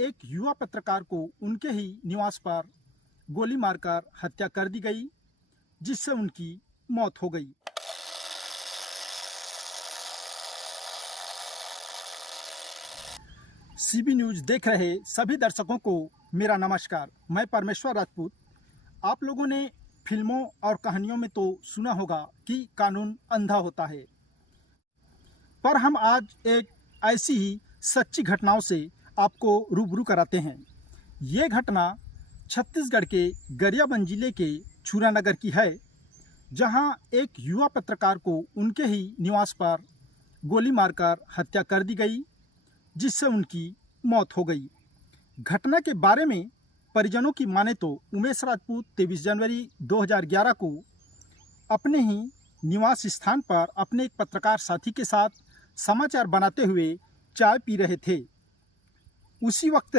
एक युवा पत्रकार को उनके ही निवास पर गोली मारकर हत्या कर दी गई, जिससे उनकी मौत हो गई। सीबी न्यूज देख रहे सभी दर्शकों को मेरा नमस्कार। मैं परमेश्वर राजपूत। आप लोगों ने फिल्मों और कहानियों में तो सुना होगा कि कानून अंधा होता है, पर हम आज एक ऐसी ही सच्ची घटनाओं से आपको रूबरू कराते हैं। ये घटना छत्तीसगढ़ के गरियाबंद जिले के छुरानगर की है, जहां एक युवा पत्रकार को उनके ही निवास पर गोली मारकर हत्या कर दी गई, जिससे उनकी मौत हो गई। घटना के बारे में परिजनों की माने तो उमेश राजपूत 23 जनवरी 2011 को अपने ही निवास स्थान पर अपने एक पत्रकार साथी के साथ समाचार बनाते हुए चाय पी रहे थे। उसी वक्त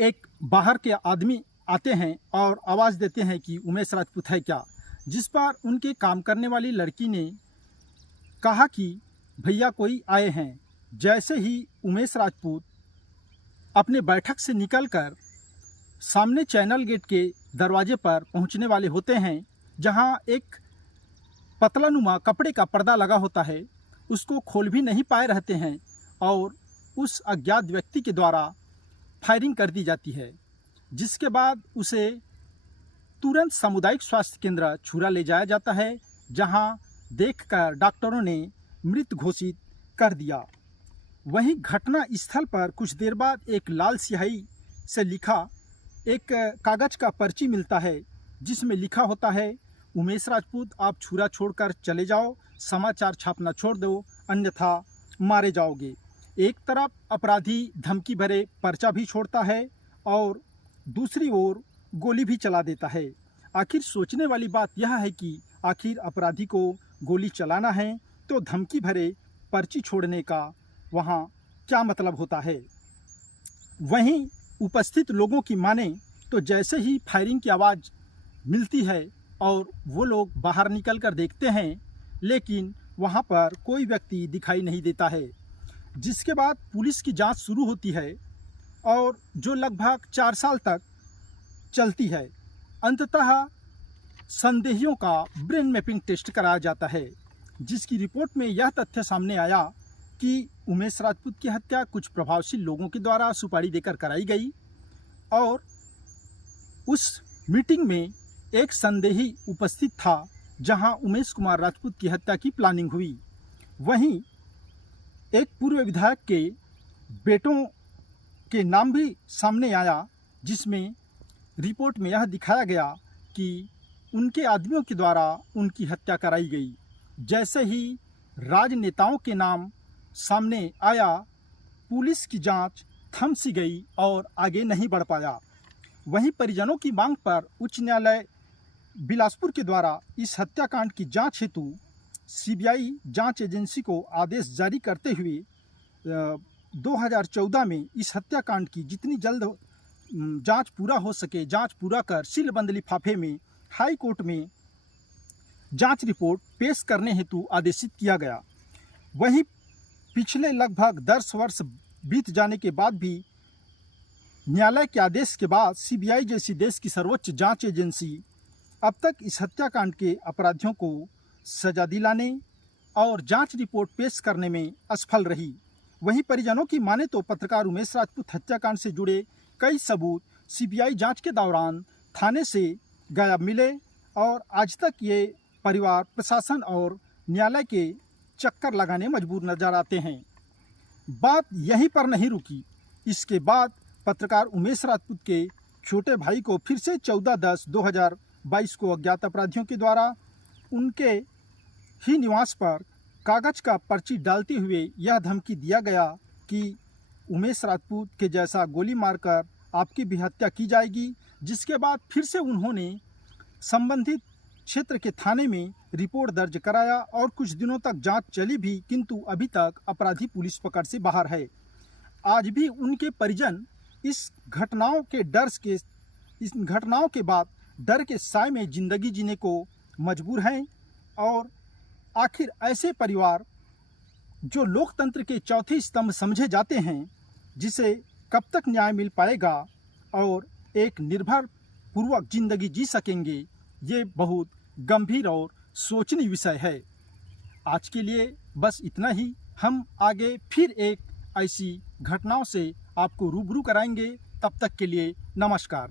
एक बाहर के आदमी आते हैं और आवाज़ देते हैं कि उमेश राजपूत है क्या, जिस पर उनके काम करने वाली लड़की ने कहा कि भैया कोई आए हैं। जैसे ही उमेश राजपूत अपने बैठक से निकलकर सामने चैनल गेट के दरवाजे पर पहुंचने वाले होते हैं, जहां एक पतलानुमा कपड़े का पर्दा लगा होता है, उसको खोल भी नहीं पाए रहते हैं और उस अज्ञात व्यक्ति के द्वारा फायरिंग कर दी जाती है, जिसके बाद उसे तुरंत सामुदायिक स्वास्थ्य केंद्र छुरा ले जाया जाता है, जहां देखकर डॉक्टरों ने मृत घोषित कर दिया। वहीं घटना स्थल पर कुछ देर बाद एक लाल स्याही से लिखा एक कागज का पर्ची मिलता है, जिसमें लिखा होता है, उमेश राजपूत आप छुरा छोड़कर चले जाओ, समाचार छापना छोड़ दो, अन्यथा मारे जाओगे। एक तरफ अपराधी धमकी भरे पर्चा भी छोड़ता है और दूसरी ओर गोली भी चला देता है। आखिर सोचने वाली बात यह है कि आखिर अपराधी को गोली चलाना है तो धमकी भरे पर्ची छोड़ने का वहाँ क्या मतलब होता है। वहीं उपस्थित लोगों की माने तो जैसे ही फायरिंग की आवाज़ मिलती है और वो लोग बाहर निकल कर देखते हैं, लेकिन वहाँ पर कोई व्यक्ति दिखाई नहीं देता है। जिसके बाद पुलिस की जांच शुरू होती है और जो लगभग 4 साल तक चलती है। अंततः संदेहियों का ब्रेन मैपिंग टेस्ट कराया जाता है, जिसकी रिपोर्ट में यह तथ्य सामने आया कि उमेश राजपूत की हत्या कुछ प्रभावशील लोगों के द्वारा सुपारी देकर कराई गई और उस मीटिंग में एक संदेही उपस्थित था, जहां उमेश कुमार राजपूत की हत्या की प्लानिंग हुई। वहीं एक पूर्व विधायक के बेटों के नाम भी सामने आया, जिसमें रिपोर्ट में यह दिखाया गया कि उनके आदमियों के द्वारा उनकी हत्या कराई गई। जैसे ही राजनेताओं के नाम सामने आया, पुलिस की जांच थम सी गई और आगे नहीं बढ़ पाया। वहीं परिजनों की मांग पर उच्च न्यायालय बिलासपुर के द्वारा इस हत्याकांड की जांच हेतु सीबीआई जांच एजेंसी को आदेश जारी करते हुए 2014 में इस हत्याकांड की जितनी जल्द जांच पूरा हो सके जांच पूरा कर सीलबंद लिफाफे में हाई कोर्ट में जांच रिपोर्ट पेश करने हेतु आदेशित किया गया। वहीं पिछले लगभग 10 वर्ष बीत जाने के बाद भी न्यायालय के आदेश के बाद सीबीआई जैसी देश की सर्वोच्च जांच एजेंसी अब तक इस हत्याकांड के अपराधियों को सजा दिलाने और जांच रिपोर्ट पेश करने में असफल रही। वहीं परिजनों की माने तो पत्रकार उमेश राजपूत हत्याकांड से जुड़े कई सबूत सीबीआई जांच के दौरान थाने से गायब मिले और आज तक ये परिवार प्रशासन और न्यायालय के चक्कर लगाने मजबूर नजर आते हैं। बात यहीं पर नहीं रुकी। इसके बाद पत्रकार उमेश राजपूत के छोटे भाई को फिर से 14/10/2022 को अज्ञात अपराधियों के द्वारा उनके ही निवास पर कागज का पर्ची डालते हुए यह धमकी दिया गया कि उमेश राजपूत के जैसा गोली मारकर आपकी भी हत्या की जाएगी। जिसके बाद फिर से उन्होंने संबंधित क्षेत्र के थाने में रिपोर्ट दर्ज कराया और कुछ दिनों तक जांच चली भी, किंतु अभी तक अपराधी पुलिस पकड़ से बाहर है। आज भी उनके परिजन इस घटनाओं के बाद डर के साए में जिंदगी जीने को मजबूर हैं। और आखिर ऐसे परिवार जो लोकतंत्र के चौथे स्तंभ समझे जाते हैं, जिसे कब तक न्याय मिल पाएगा और एक निर्भर पूर्वक जिंदगी जी सकेंगे, ये बहुत गंभीर और सोचनीय विषय है। आज के लिए बस इतना ही। हम आगे फिर एक ऐसी घटनाओं से आपको रूबरू कराएंगे। तब तक के लिए नमस्कार।